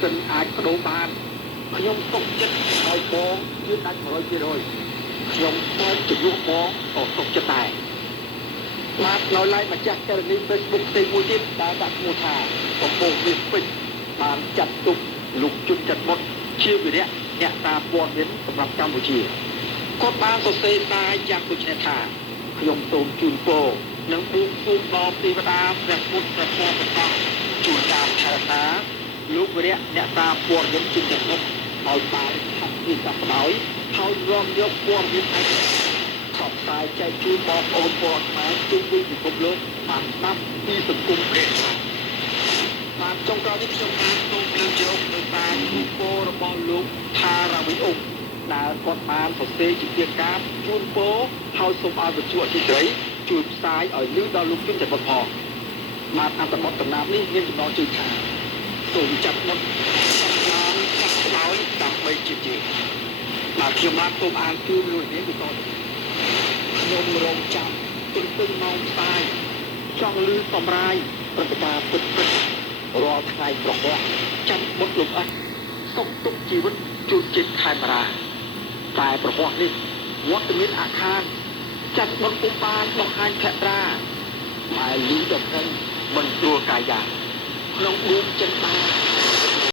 សិនអាចបដូរបានខ្ញុំទុកចិត្តឲ្យបងយឺតដាច់100%ខ្ញុំមកជំនួសបងក៏ទុកចិត្តដែរបាទនៅឡើយម្ចាស់ចរនី Facebook ផ្សេងមួយទៀតដែលដាក់ឈ្មោះថាកំពង់វាពេជ្របានចាត់ទុកលោកជុនច័ន្ទបុត្រជាវីរៈអ្នកសារព័ត៌មានសម្រាប់កម្ពុជាគាត់បានសរសេរសារយ៉ាងដូចនេះថាខ្ញុំសូមជូនពរនិងបួងសួងដល់ទេវតាព្រះពុទ្ធព្រះធម៌ព្រះសង្ឃជួយតាមថែរក្សាលោកវីរៈអ្នកសារព័ត៌មានជុនច័ន្ទបុត្រឲ្យបានឆាប់ពីចាប់ផ្ដោយហើយនាំយកព័ត៌មានឯកខបផ្សាយចែកជូនបងប្អូនពលរដ្ឋខ្មែរជុំវិញពិភពលោកបានស្ដាប់ពីសង្គមព្រះបាទចុងក្រោយនេះខ្ញុំបានសូមលើកយកនៅតាមរូបពររបស់លោកថារាវីអង្គដែលគាត់បានសរសេរជាពាក្យការជូនពរហើយសូមឲ្យវិទ្យុអធិស្រីជួយផ្សាយឲ្យលឺដល់លោកជុនច័ន្ទបុត្រផងបាទអត្ថបទដំណាប់នេះមានចំណងជើងថាសូមចាត់បុត្របានចាត់ស្ដោយដើម្បីជាជាបាទខ្ញុំបានសូមអានជូនលោកនេះបន្តខ្ញុំរងចាំទន្ទឹងម៉ោងផ្សាយចង់លឺសម្រាយព្រឹត្តិការណ៍ពិតរាល់ថ្ងៃប្រហែលចាំបុត្រលោកអិសសុខទុក្ខជីវិតជួនចិត្តខេមរាតែប្រហែលនេះវត្តមានអាខានចាត់បុត្រពុំបានបង្ហាញភក្ត្រាតែលឺដល់ព្រឹងមិនស្រួលកាយាក្នុងដួងចិត្តបាន